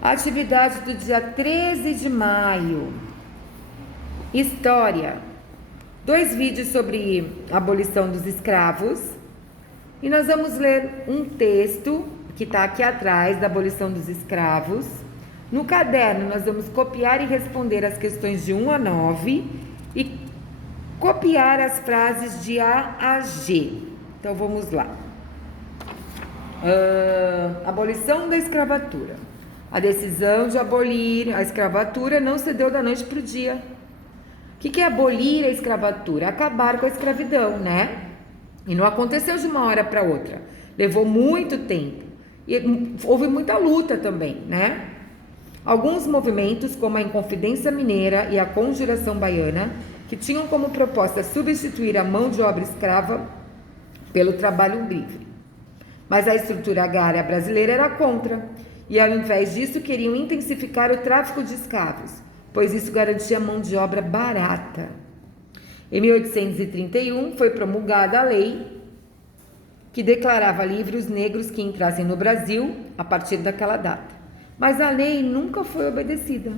Atividade do dia 13 de maio. História. 2 vídeos sobre a abolição dos escravos. E nós vamos ler um texto que está aqui atrás da abolição dos escravos. No caderno nós vamos copiar e responder as questões de 1 a 9 e copiar as frases de A a G. Então vamos lá. Abolição da escravatura. A decisão de abolir a escravatura não se deu da noite para o dia. O que é abolir a escravatura? Acabar com a escravidão, né? E não aconteceu de uma hora para outra. Levou muito tempo. E houve muita luta também, né? Alguns movimentos, como a Inconfidência Mineira e a Conjuração Baiana, que tinham como proposta substituir a mão de obra escrava pelo trabalho livre. Mas a estrutura agrária brasileira era contra. E ao invés disso queriam intensificar o tráfico de escravos, pois isso garantia mão de obra barata. Em 1831 foi promulgada a lei que declarava livres os negros que entrassem no Brasil a partir daquela data. Mas a lei nunca foi obedecida.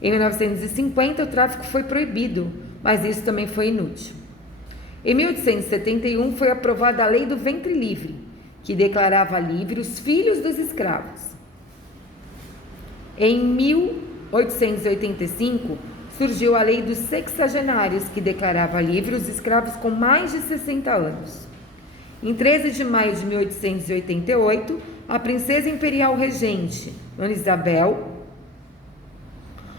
Em 1950 o tráfico foi proibido, mas isso também foi inútil. Em 1871 foi aprovada a lei do ventre livre, que declarava livre os filhos dos escravos. Em 1885, surgiu a lei dos sexagenários, que declarava livre os escravos com mais de 60 anos. Em 13 de maio de 1888, a princesa imperial regente, Dona Isabel,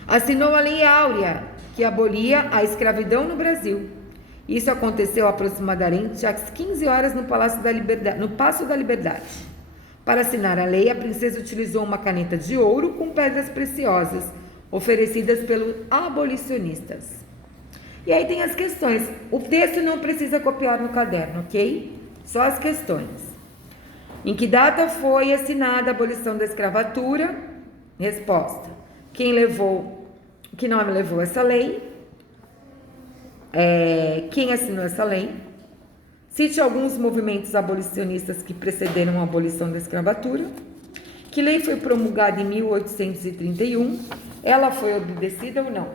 assinou a Lei Áurea, que abolia a escravidão no Brasil. Isso aconteceu aproximadamente às 15 horas no Paço da Liberdade. Para assinar a lei, a princesa utilizou uma caneta de ouro com pedras preciosas, oferecidas pelos abolicionistas. E aí tem as questões. O texto não precisa copiar no caderno, ok? Só as questões. Em que data foi assinada a abolição da escravatura? Resposta. Que nome levou essa lei? Quem assinou essa lei? Cite alguns movimentos abolicionistas que precederam a abolição da escravatura. Que lei foi promulgada em 1831? Ela foi obedecida ou não?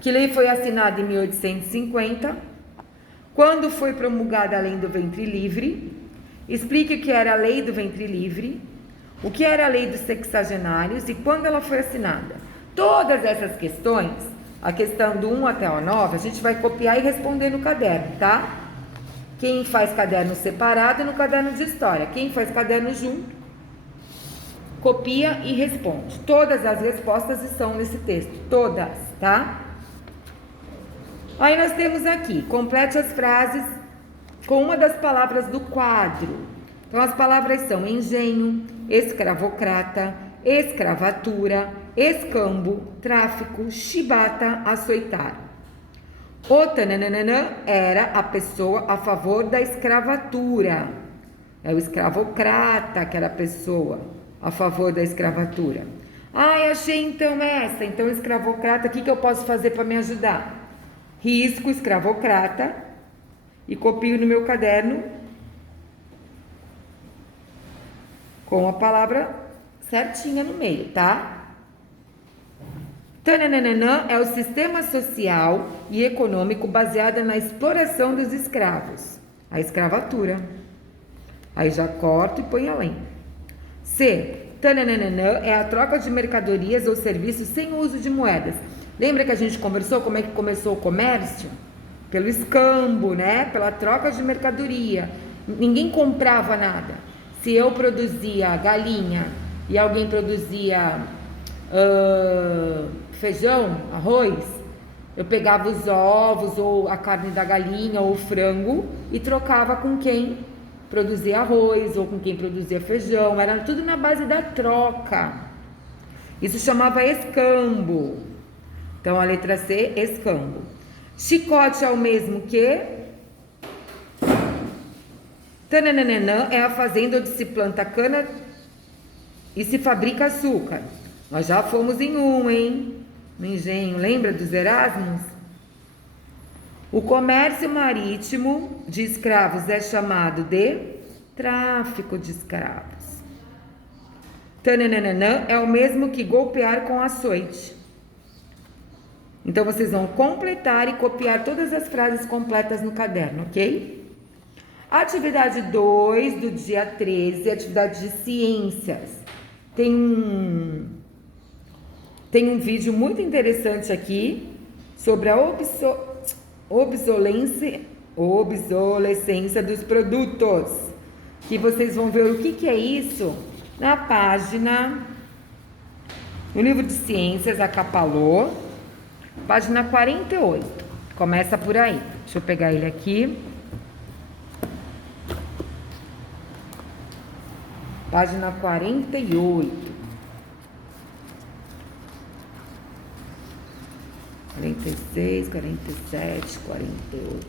Que lei foi assinada em 1850? Quando foi promulgada a lei do ventre livre? Explique o que era a lei do ventre livre, o que era a lei dos sexagenários e quando ela foi assinada. Todas essas questões, a questão do 1 até o 9, a gente vai copiar e responder no caderno, tá? Quem faz caderno separado no caderno de história. Quem faz caderno junto, copia e responde. Todas as respostas estão nesse texto. Todas, tá? Aí nós temos aqui, complete as frases com uma das palavras do quadro. Então as palavras são engenho, escravocrata, escravatura, escambo, tráfico, chibata, açoitar. O tananana era a pessoa a favor da escravatura. É o escravocrata que era a pessoa a favor da escravatura. Achei então essa. Então, escravocrata, o que eu posso fazer para me ajudar? Risco escravocrata e copio no meu caderno com a palavra certinha no meio, tá? Tananana é o sistema social e econômico baseado na exploração dos escravos, a escravatura. Aí já corto e põe além. C. Tananana é a troca de mercadorias ou serviços sem uso de moedas. Lembra que a gente conversou como é que começou o comércio? Pelo escambo, né? Pela troca de mercadoria. Ninguém comprava nada. Se eu produzia galinha e alguém produzia feijão, arroz, eu pegava os ovos ou a carne da galinha ou o frango e trocava com quem produzia arroz ou com quem produzia feijão. Era tudo na base da troca. Isso chamava escambo. Então a letra C, escambo. Chicote é o mesmo que tananana é a fazenda onde se planta cana e se fabrica açúcar. Nós já fomos em hein? No engenho, lembra dos Erasmus? O comércio marítimo de escravos é chamado de tráfico de escravos. Tananana é o mesmo que golpear com açoite. Então, vocês vão completar e copiar todas as frases completas no caderno, ok? Atividade 2 do dia 13, atividade de ciências. Tem um vídeo muito interessante aqui sobre a obsolescência dos produtos, que vocês vão ver o que é isso na página, no livro de ciências, a Capalô, página 48. Começa por aí. Deixa eu pegar ele aqui. Página 48. 46, 47, 48.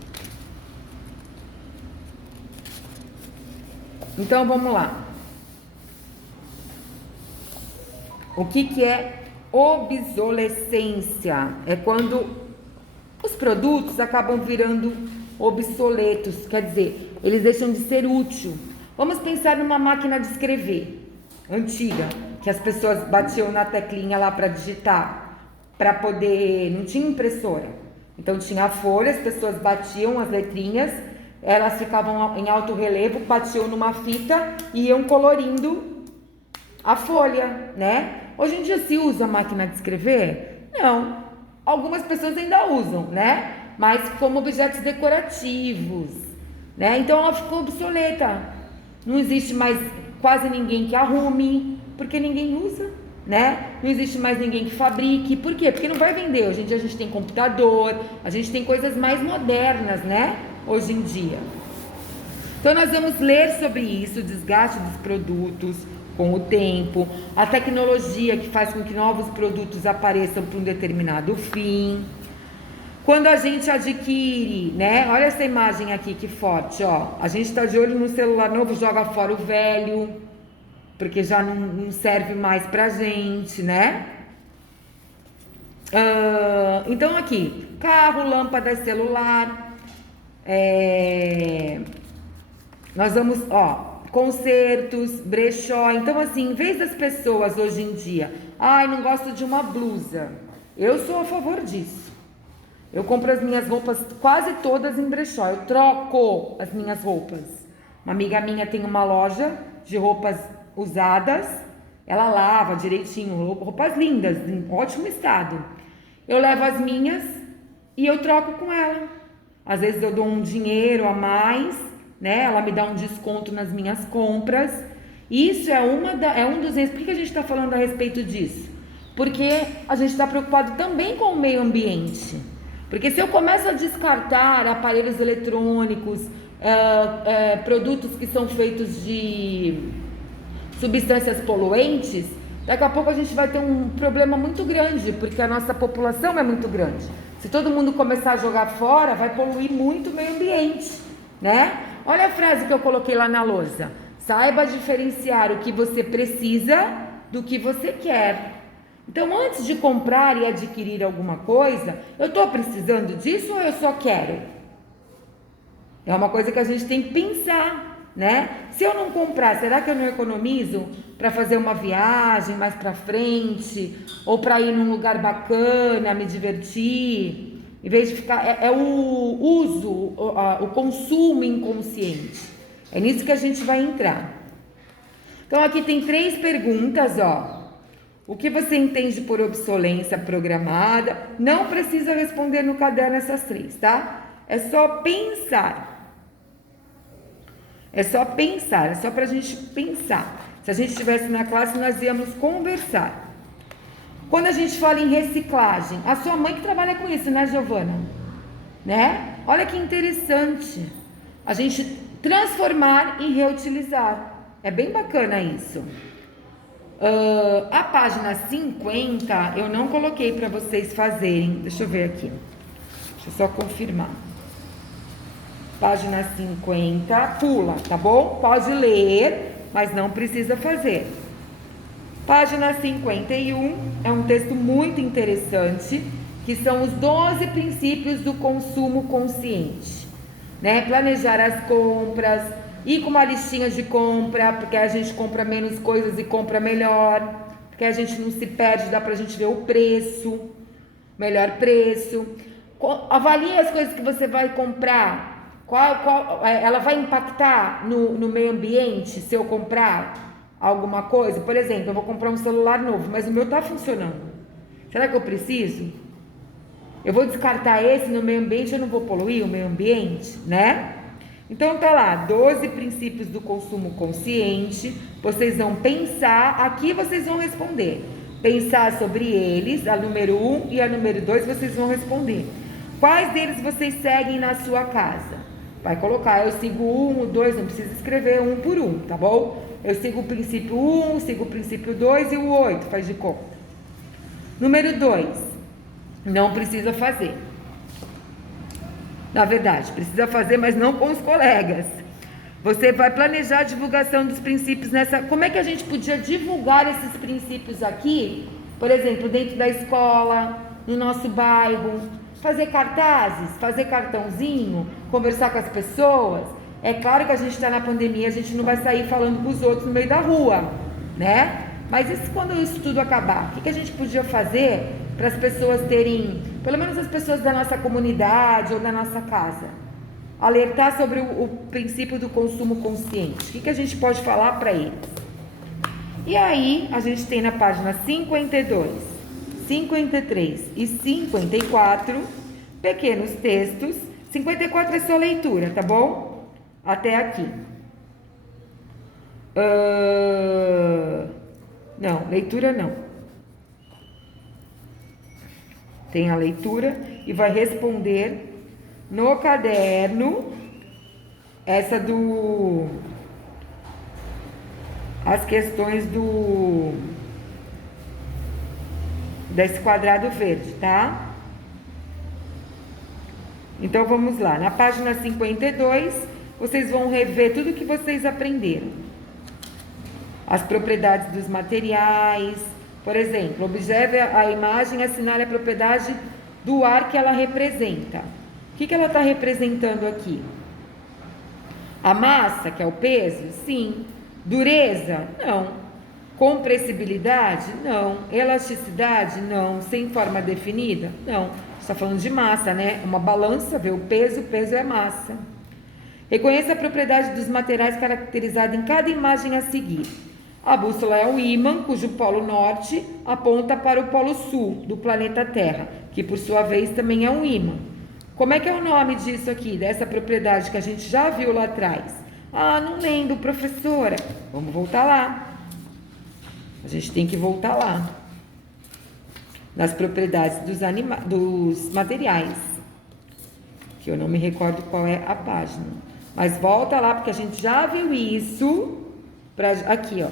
Então, vamos lá. O que é obsolescência? É quando os produtos acabam virando obsoletos, quer dizer, eles deixam de ser úteis. Vamos pensar numa máquina de escrever antiga, que as pessoas batiam na teclinha lá para digitar, para poder, não tinha impressora, então tinha a folha, as pessoas batiam as letrinhas, elas ficavam em alto relevo, batiam numa fita e iam colorindo a folha, né? Hoje em dia se usa a máquina de escrever? Não. Algumas pessoas ainda usam, né? Mas como objetos decorativos, né? Então ela ficou obsoleta. Não existe mais quase ninguém que arrume, porque ninguém usa, né? Não existe mais ninguém que fabrique. Por quê? Porque não vai vender. Hoje em dia a gente tem computador, a gente tem coisas mais modernas, né? Hoje em dia. Então nós vamos ler sobre isso, o desgaste dos produtos com o tempo, a tecnologia que faz com que novos produtos apareçam para um determinado fim. Quando a gente adquire, né? Olha essa imagem aqui, que forte, ó. A gente está de olho no celular novo, joga fora o velho, porque já não serve mais pra gente, né? Então aqui, carro, lâmpada, celular. Nós vamos, ó, concertos, brechó. Então assim, em vez das pessoas hoje em dia, não gosto de uma blusa, eu sou a favor disso. Eu compro as minhas roupas quase todas em brechó, eu troco as minhas roupas. Uma amiga minha tem uma loja de roupas usadas, ela lava direitinho, roupas lindas, em ótimo estado. Eu levo as minhas e eu troco com ela. Às vezes eu dou um dinheiro a mais, né? Ela me dá um desconto nas minhas compras. Isso é um dos exemplos. Por que a gente está falando a respeito disso? Porque a gente está preocupado também com o meio ambiente. Porque se eu começo a descartar aparelhos eletrônicos, produtos que são feitos de substâncias poluentes, daqui a pouco a gente vai ter um problema muito grande, porque a nossa população é muito grande. Se todo mundo começar a jogar fora, vai poluir muito o meio ambiente, né? Olha a frase que eu coloquei lá na lousa. Saiba diferenciar o que você precisa do que você quer. Então, antes de comprar e adquirir alguma coisa, eu estou precisando disso ou eu só quero? É uma coisa que a gente tem que pensar, né? Se eu não comprar, será que eu não economizo para fazer uma viagem mais para frente? Ou para ir num lugar bacana, me divertir? Em vez de ficar... É o uso, o consumo inconsciente. É nisso que a gente vai entrar. Então, aqui tem 3 perguntas, ó. O que você entende por obsolescência programada? Não precisa responder no caderno essas 3, tá? É só pensar. É só pensar, é só pra gente pensar. Se a gente estivesse na classe, nós íamos conversar. Quando a gente fala em reciclagem, a sua mãe que trabalha com isso, né, Giovana? Né? Olha que interessante. A gente transformar e reutilizar. É bem bacana isso. A página 50 eu não coloquei para vocês fazerem. Deixa eu ver aqui. Deixa eu só confirmar. Página 50, pula, tá bom? Pode ler, mas não precisa fazer. Página 51 é um texto muito interessante, que são os 12 princípios do consumo consciente, né? Planejar as compras, ir com uma listinha de compra, porque a gente compra menos coisas e compra melhor, porque a gente não se perde, dá pra gente ver o preço, melhor preço. Avalie as coisas que você vai comprar, ela vai impactar no meio ambiente se eu comprar alguma coisa. Por exemplo, eu vou comprar um celular novo, mas o meu tá funcionando. Será que eu preciso? Eu vou descartar esse no meio ambiente, eu não vou poluir o meio ambiente, né? Então tá lá, 12 princípios do consumo consciente. Vocês vão pensar, aqui vocês vão responder. Pensar sobre eles, a número 1 e a número 2 vocês vão responder. Quais deles vocês seguem na sua casa? Vai colocar, eu sigo 1, o 2, não precisa escrever um por um, tá bom? Eu sigo o princípio 1, sigo o princípio 2 e o 8, faz de conta. Número 2, não precisa fazer. Na verdade, precisa fazer, mas não com os colegas. Você vai planejar a divulgação dos princípios nessa... Como é que a gente podia divulgar esses princípios aqui? Por exemplo, dentro da escola, no nosso bairro, fazer cartazes, fazer cartãozinho, conversar com as pessoas. É claro que a gente está na pandemia, a gente não vai sair falando com os outros no meio da rua, né? Mas e quando isso tudo acabar? O que a gente podia fazer para as pessoas terem, pelo menos as pessoas da nossa comunidade ou da nossa casa, alertar sobre o princípio do consumo consciente? O que a gente pode falar para eles? E aí, a gente tem na página 52, 53 e 54, pequenos textos. 54 é só leitura, tá bom? Até aqui. Não, leitura não. Tem a leitura e vai responder no caderno essa as questões desse quadrado verde, tá? Então vamos lá, na página 52, vocês vão rever tudo que vocês aprenderam. As propriedades dos materiais, por exemplo, observe a imagem, assinale a propriedade do ar que ela representa. O que ela está representando aqui? A massa, que é o peso? Sim. Dureza? Não. Compressibilidade? Não. Elasticidade? Não. Sem forma definida? Não. Está falando de massa, né? Uma balança, vê o peso é massa. Reconheça a propriedade dos materiais caracterizada em cada imagem a seguir. A bússola é um ímã, cujo polo norte aponta para o polo sul do planeta Terra, que por sua vez também é um ímã. Como é que é o nome disso aqui, dessa propriedade que a gente já viu lá atrás? Ah, não lembro, professora. Vamos voltar lá. A gente tem que voltar lá. Nas propriedades dos materiais. Que eu não me recordo qual é a página. Mas volta lá, porque a gente já viu isso. Aqui, ó.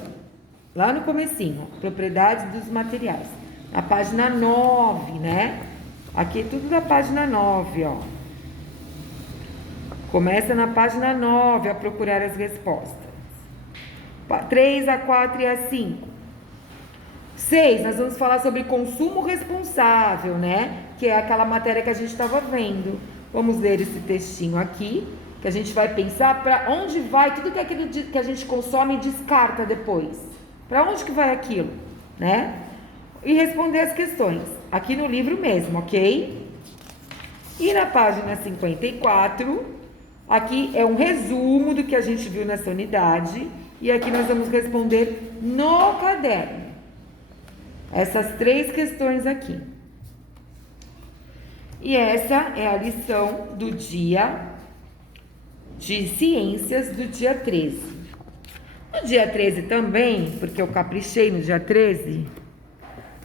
Lá no comecinho, ó, propriedades dos materiais. Na página 9, né? Aqui é tudo da página 9, ó. Começa na página 9 a procurar as respostas. 3, a 4 e a 5. 6, nós vamos falar sobre consumo responsável, né? Que é aquela matéria que a gente estava vendo. Vamos ler esse textinho aqui, que a gente vai pensar para onde vai tudo aquilo que a gente consome e descarta depois. Para onde que vai aquilo, né? E responder as questões, aqui no livro mesmo, ok? E na página 54, aqui é um resumo do que a gente viu nessa unidade. E aqui nós vamos responder no caderno. Essas 3 questões aqui. E essa é a lição do dia de ciências do dia 13. No dia 13 também, porque eu caprichei no dia 13,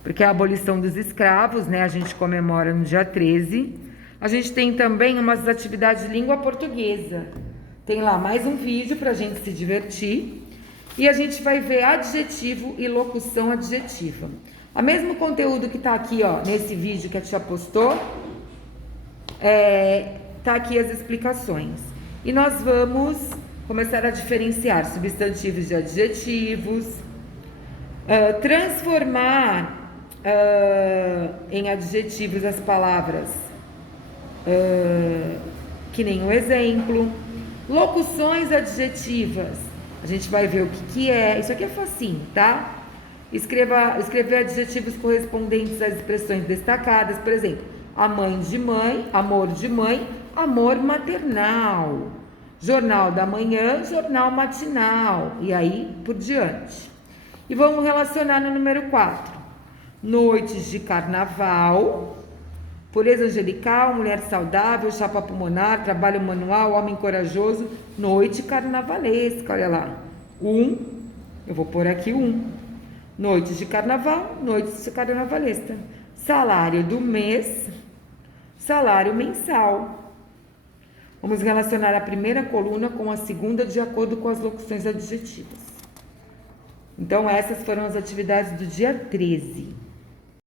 porque é a abolição dos escravos, né? A gente comemora no dia 13. A gente tem também umas atividades de língua portuguesa. Tem lá mais um vídeo para a gente se divertir. E a gente vai ver adjetivo e locução adjetiva. O mesmo conteúdo que está aqui, ó, nesse vídeo que a tia postou, tá aqui as explicações. E nós vamos começar a diferenciar substantivos de adjetivos, transformar em adjetivos as palavras que nem o exemplo, Locuções adjetivas. A gente vai ver o que é. Isso aqui é facinho, tá? Escrever adjetivos correspondentes às expressões destacadas. Por exemplo, a mãe de mãe, amor maternal. Jornal da manhã, jornal matinal. E aí por diante. E vamos relacionar no número 4. Noites de carnaval. Pureza angelical, mulher saudável, chapa pulmonar, trabalho manual, homem corajoso, noite carnavalesca, olha lá. Eu vou pôr aqui 1. Noites de carnaval, noites de carnavalesca. Salário do mês, salário mensal. Vamos relacionar a primeira coluna com a segunda de acordo com as locuções adjetivas. Então, essas foram as atividades do dia 13.